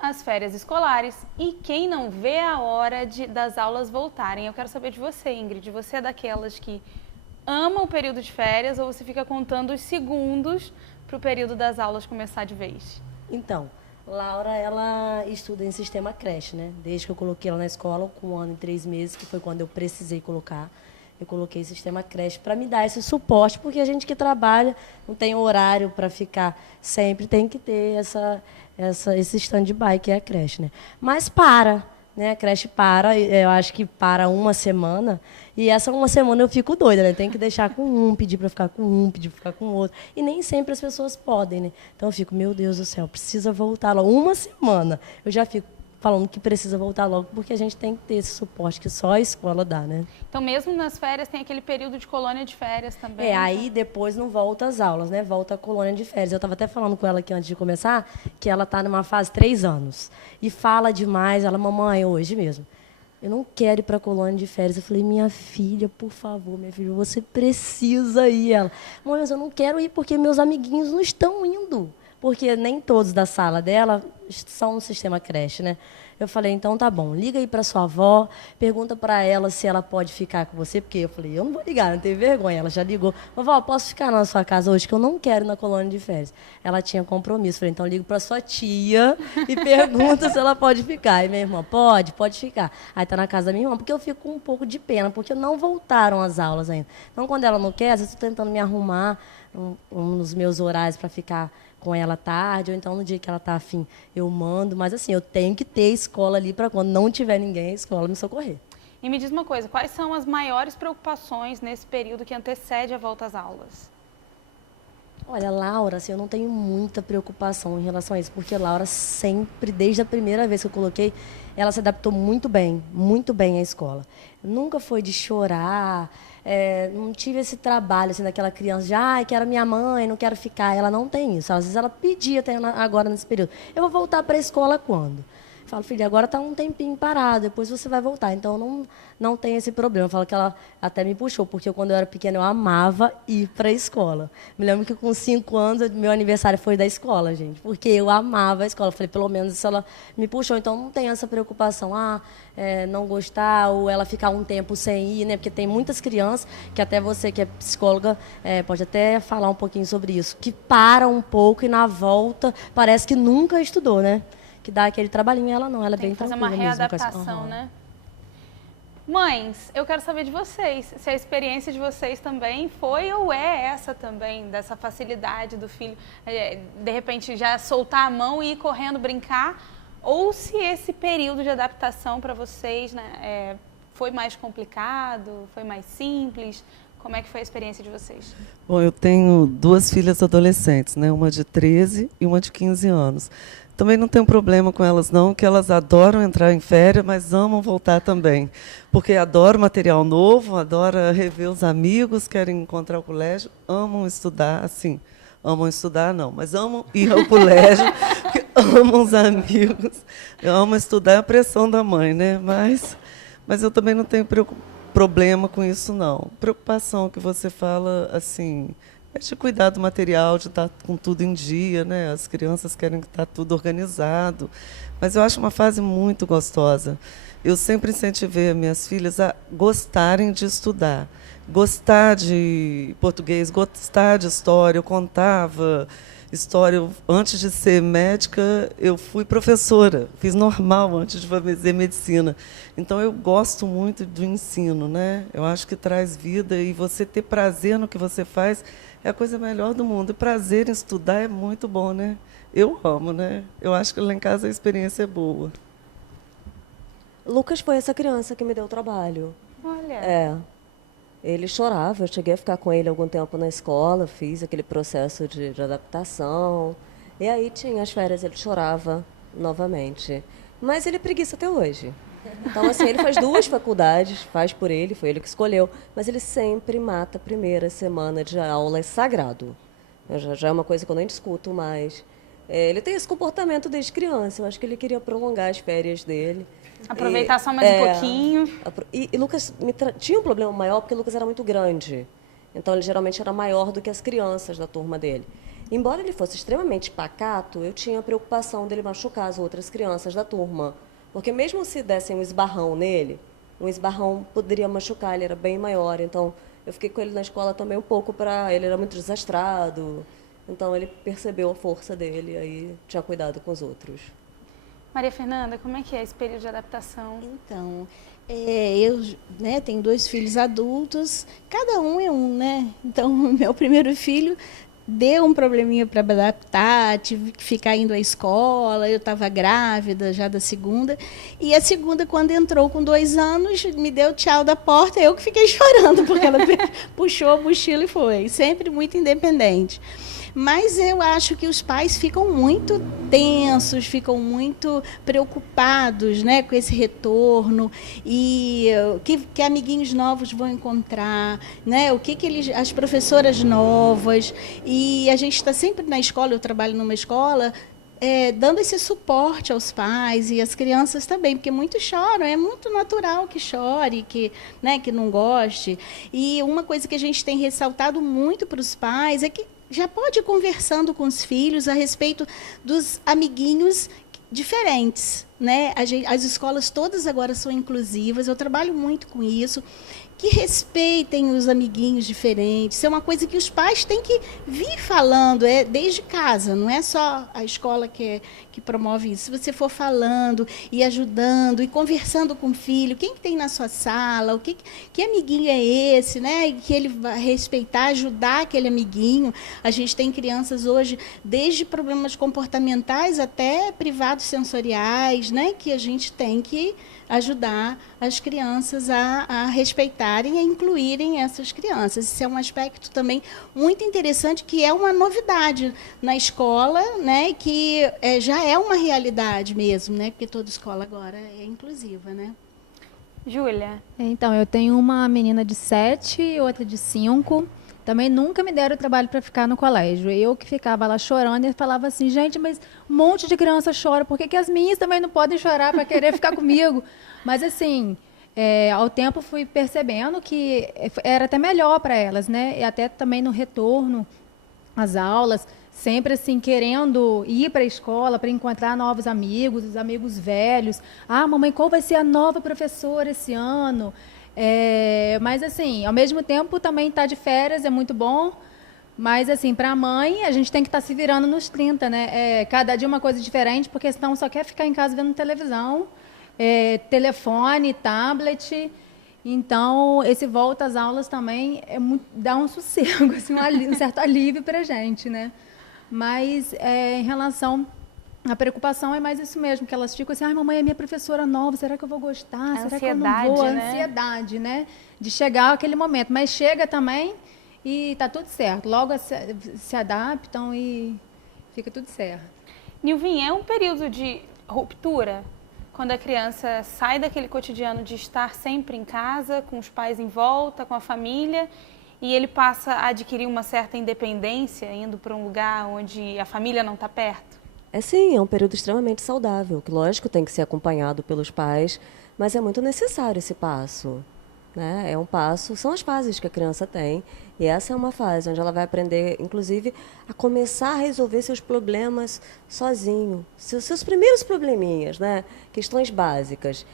As férias escolares e quem não vê a hora das aulas voltarem. Eu quero saber de você, Ingrid. Você é daquelas que ama o período de férias ou você fica contando os segundos para o período das aulas começar de vez? Então, Laura, ela estuda em sistema creche, né? Desde que eu coloquei ela na escola, com 1 ano e 3 meses, que foi quando eu precisei colocar. Eu coloquei sistema creche para me dar esse suporte, porque a gente que trabalha não tem horário para ficar sempre, tem que ter esse stand-by, que é a creche, né? Mas né? A creche eu acho que para 1 semana, e essa 1 semana eu fico doida, né? Tem que deixar com um, pedir para ficar com um, pedir para ficar com outro. E nem sempre as pessoas podem, né? Então eu fico, meu Deus do céu, precisa voltar logo. 1 semana, eu já fico falando que precisa voltar logo, porque a gente tem que ter esse suporte que só a escola dá, né? Então, mesmo nas férias, tem aquele período de colônia de férias também. Aí depois não volta às aulas, né? Volta a colônia de férias. Eu estava até falando com ela aqui antes de começar, que ela está numa fase 3 anos. E fala demais, ela, mamãe, hoje mesmo, eu não quero ir para a colônia de férias. Eu falei, minha filha, por favor, minha filha, você precisa ir. Ela, mãe, mas eu não quero ir porque meus amiguinhos não estão indo. Porque nem todos da sala dela são no sistema creche, né? Eu falei, então tá bom, liga aí para sua avó, pergunta para ela se ela pode ficar com você, porque eu falei, eu não vou ligar, não tenho vergonha. Ela já ligou, vovó, posso ficar na sua casa hoje, que eu não quero ir na colônia de férias. Ela tinha compromisso, falei, então ligo para sua tia e pergunta se ela pode ficar. Aí minha irmã, pode ficar. Aí tá na casa da minha irmã, porque eu fico com um pouco de pena, porque não voltaram as aulas ainda. Então quando ela não quer, às vezes eu estou tentando me arrumar nos meus horários para ficar com ela tarde, ou então no dia que ela está afim, eu mando. Mas assim, eu tenho que ter escola ali para quando não tiver ninguém, a escola me socorrer. E me diz uma coisa, quais são as maiores preocupações nesse período que antecede a volta às aulas? Olha, Laura, assim, eu não tenho muita preocupação em relação a isso, porque Laura sempre, desde a primeira vez que eu coloquei, ela se adaptou muito bem à escola. Nunca foi de chorar, não tive esse trabalho assim, daquela criança de, quero minha mãe, não quero ficar. Ela não tem isso. Às vezes ela pedia até agora nesse período, eu vou voltar para a escola quando? Eu falo, filha, agora está um tempinho parado, depois você vai voltar. Então, não tem esse problema. Eu falo que ela até me puxou, porque quando eu era pequena, eu amava ir para a escola. Me lembro que com 5 anos, meu aniversário foi da escola, gente, porque eu amava a escola. Eu falei, pelo menos isso ela me puxou. Então, não tem essa preocupação, não gostar ou ela ficar um tempo sem ir, né? Porque tem muitas crianças, que até você que é psicóloga pode até falar um pouquinho sobre isso, que para um pouco e na volta parece que nunca estudou, né? Que dá aquele trabalhinho, ela não, ela é bem tranquila mesmo. Tem que fazer uma readaptação, né? Mães, eu quero saber de vocês, se a experiência de vocês também foi ou é essa também, dessa facilidade do filho, de repente já soltar a mão e ir correndo brincar, ou se esse período de adaptação para vocês, né, foi mais complicado, foi mais simples? Como é que foi a experiência de vocês? Bom, eu tenho 2 filhas adolescentes, né? Uma de 13 e uma de 15 anos. Também não tenho problema com elas, não, que elas adoram entrar em férias, mas amam voltar também. Porque adoram material novo, adoram rever os amigos, querem encontrar o colégio, amam estudar, assim, amam estudar não, mas amam ir ao colégio, amam os amigos, amam estudar, é a pressão da mãe, né? Mas eu também não tenho problema com isso, não. Preocupação que você fala, assim, é de cuidar do material, de estar com tudo em dia, né? As crianças querem estar tudo organizado. Mas eu acho uma fase muito gostosa. Eu sempre incentivei as minhas filhas a gostarem de estudar, gostar de português, gostar de história. Eu contava história. Antes de ser médica, eu fui professora, fiz normal antes de fazer medicina. Então, eu gosto muito do ensino, né? Eu acho que traz vida e você ter prazer no que você faz é a coisa melhor do mundo. E prazer em estudar é muito bom, né? Eu amo, né? Eu acho que lá em casa a experiência é boa. Lucas foi essa criança que me deu trabalho. Olha. Ele chorava, eu cheguei a ficar com ele algum tempo na escola, fiz aquele processo de adaptação. E aí tinha as férias, ele chorava novamente. Mas ele é preguiça até hoje. Então, assim, ele faz 2 faculdades, faz por ele, foi ele que escolheu, mas ele sempre mata a primeira semana de aula, é sagrado. Já é uma coisa que eu nem discuto mais. Ele tem esse comportamento desde criança, eu acho que ele queria prolongar as férias dele. Aproveitar só mais um pouquinho. E Lucas tinha um problema maior porque o Lucas era muito grande. Então, ele geralmente era maior do que as crianças da turma dele. Embora ele fosse extremamente pacato, eu tinha a preocupação dele machucar as outras crianças da turma. Porque mesmo se dessem um esbarrão nele, um esbarrão poderia machucar, ele era bem maior. Então, eu fiquei com ele na escola também um pouco para... Ele era muito desastrado. Então, ele percebeu a força dele e aí tinha cuidado com os outros. Maria Fernanda, como é que é esse período de adaptação? Então, eu, né, tenho 2 filhos adultos, cada um é um, né? Então, meu primeiro filho deu um probleminha para adaptar, tive que ficar indo à escola, eu estava grávida já da segunda, e a segunda, quando entrou com 2 anos, me deu tchau da porta, eu que fiquei chorando, porque ela puxou a mochila e foi, sempre muito independente. Mas eu acho que os pais ficam muito tensos, ficam muito preocupados, né, com esse retorno e que amiguinhos novos vão encontrar, né, o que as professoras novas. E a gente está sempre na escola, eu trabalho numa escola, dando esse suporte aos pais e às crianças também, porque muitos choram, é muito natural que chore, né, que não goste. E uma coisa que a gente tem ressaltado muito para os pais é que já pode ir conversando com os filhos a respeito dos amiguinhos diferentes, né? As escolas todas agora são inclusivas, eu trabalho muito com isso, que respeitem os amiguinhos diferentes. Isso é uma coisa que os pais têm que vir falando, desde casa, não é só a escola que promove isso. Se você for falando e ajudando e conversando com o filho, quem que tem na sua sala, que amiguinho é esse, né? E que ele vai respeitar, ajudar aquele amiguinho. A gente tem crianças hoje, desde problemas comportamentais até privados sensoriais, né? Que a gente tem que ajudar as crianças a respeitarem e a incluírem essas crianças. Isso é um aspecto também muito interessante, que é uma novidade na escola, né, que já é uma realidade mesmo, né, porque toda escola agora é inclusiva, né? Júlia? Então, eu tenho uma menina de 7 e outra de 5. Também nunca me deram trabalho para ficar no colégio. Eu que ficava lá chorando e falava assim, gente, mas um monte de criança chora, por que as minhas também não podem chorar para querer ficar comigo? Mas assim, ao tempo fui percebendo que era até melhor para elas, né? E até também no retorno às aulas, sempre assim querendo ir para a escola para encontrar novos amigos, os amigos velhos. Ah, mamãe, qual vai ser a nova professora esse ano? Mas assim, ao mesmo tempo também estar de férias é muito bom, mas assim, para a mãe a gente tem que estar se virando nos 30, né? Cada dia uma coisa diferente, porque senão só quer ficar em casa vendo televisão, telefone, tablet. Então, esse volta às aulas também dá um sossego, assim, um certo alívio para a gente, né? Mas em relação... A preocupação é mais isso mesmo, que elas ficam assim, ai, mamãe é minha professora nova, será que eu vou gostar? Será que eu não vou? A ansiedade, né? De chegar àquele momento. Mas chega também e tá tudo certo. Logo se adaptam e fica tudo certo. Nilvin, é um período de ruptura? Quando a criança sai daquele cotidiano de estar sempre em casa, com os pais em volta, com a família, e ele passa a adquirir uma certa independência, indo para um lugar onde a família não está perto? Sim, é um período extremamente saudável, que lógico tem que ser acompanhado pelos pais, mas é muito necessário esse passo, né? É um passo, são as fases que a criança tem, e essa é uma fase onde ela vai aprender, inclusive, a começar a resolver seus problemas sozinho, seus primeiros probleminhas, né? Questões básicas.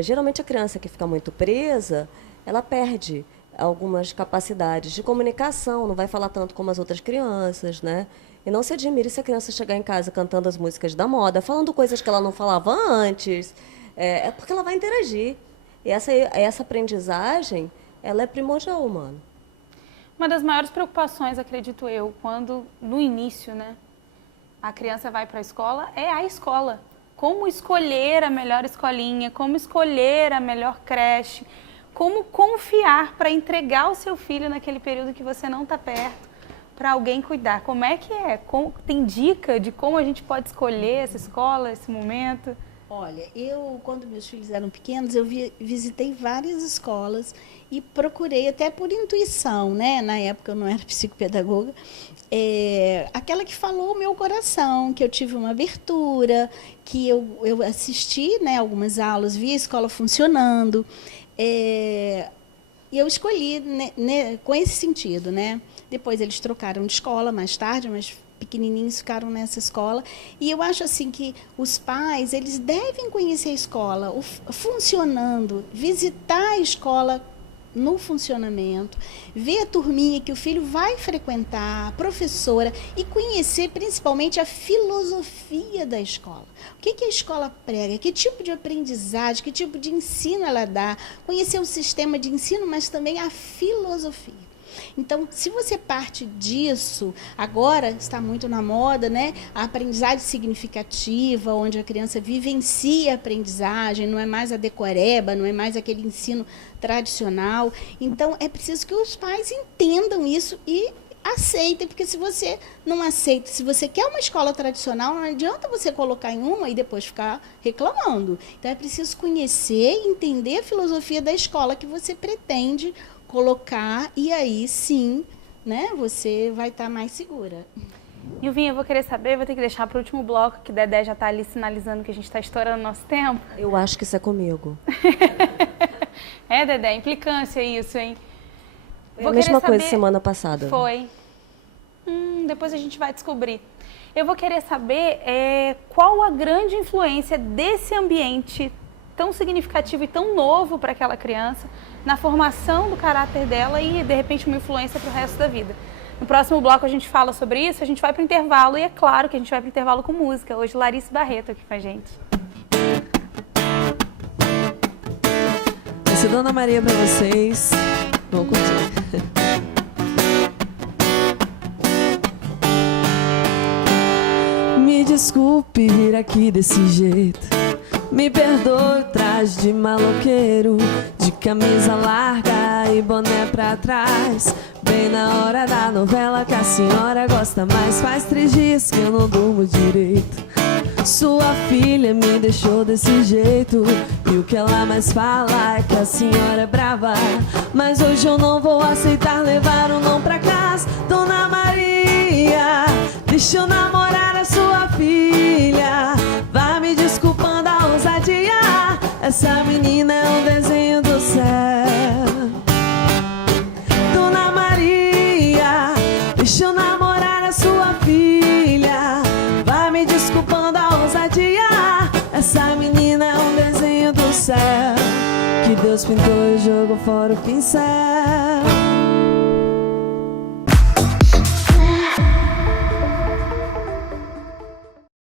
Geralmente a criança que fica muito presa, ela perde algumas capacidades de comunicação, não vai falar tanto como as outras crianças, né? E não se admire se a criança chegar em casa cantando as músicas da moda, falando coisas que ela não falava antes, porque ela vai interagir. E essa aprendizagem, ela é primordial, mano. Uma das maiores preocupações, acredito eu, quando no início, né, a criança vai para a escola, é a escola. Como escolher a melhor escolinha, como escolher a melhor creche, como confiar para entregar o seu filho naquele período que você não está perto, para alguém cuidar. Como é que é? Tem dica de como a gente pode escolher essa escola, esse momento? Olha, quando meus filhos eram pequenos, eu visitei várias escolas e procurei, até por intuição, né? Na época eu não era psicopedagoga, aquela que falou o meu coração, que eu tive uma abertura, que eu assisti, né, algumas aulas, vi a escola funcionando, e eu escolhi com esse sentido, né? Depois eles trocaram de escola mais tarde, mas pequenininhos ficaram nessa escola. E eu acho assim que os pais, eles devem conhecer a escola funcionando, visitar a escola no funcionamento, ver a turminha que o filho vai frequentar, a professora, e conhecer principalmente a filosofia da escola. O que a escola prega, que tipo de aprendizagem, que tipo de ensino ela dá, conhecer o sistema de ensino, mas também a filosofia. Então, se você parte disso, agora está muito na moda, né? A aprendizagem significativa, onde a criança vivencia a aprendizagem, não é mais a decoreba, não é mais aquele ensino tradicional. Então, é preciso que os pais entendam isso e aceitem, porque se você não aceita, se você quer uma escola tradicional, não adianta você colocar em uma e depois ficar reclamando. Então, é preciso conhecer e entender a filosofia da escola que você pretende colocar, e aí sim, né, você vai estar mais segura. Ilvinha, eu vou querer saber, vou ter que deixar para o último bloco, que Dedé já está ali sinalizando que a gente está estourando nosso tempo. Eu acho que isso é comigo. Dedé, implicância isso, hein? Foi a mesma coisa semana passada. Foi. Depois a gente vai descobrir. Eu vou querer saber qual a grande influência desse ambiente tão significativo e tão novo para aquela criança na formação do caráter dela e, de repente, uma influência para o resto da vida. No próximo bloco a gente fala sobre isso, a gente vai para o intervalo e é claro que a gente vai para o intervalo com música. Hoje, Larissa Barreto aqui com a gente. Esse é Dona Maria para vocês. Vamos curtir. Me desculpe vir aqui desse jeito. Me perdoe o traje de maloqueiro, de camisa larga e boné pra trás. Bem na hora da novela que a senhora gosta mais. Faz 3 dias que eu não durmo direito. Sua filha me deixou desse jeito, e o que ela mais fala é que a senhora é brava. Mas hoje eu não vou aceitar levar um não pra casa. Dona Maria, deixa eu namorar a sua filha. Vai me desculpando a ousadia, essa menina é um desenho do céu. Dona Maria, deixa eu namorar a sua filha. Vai me desculpando a ousadia, essa menina é um desenho do céu, que Deus pintou e jogou fora o pincel.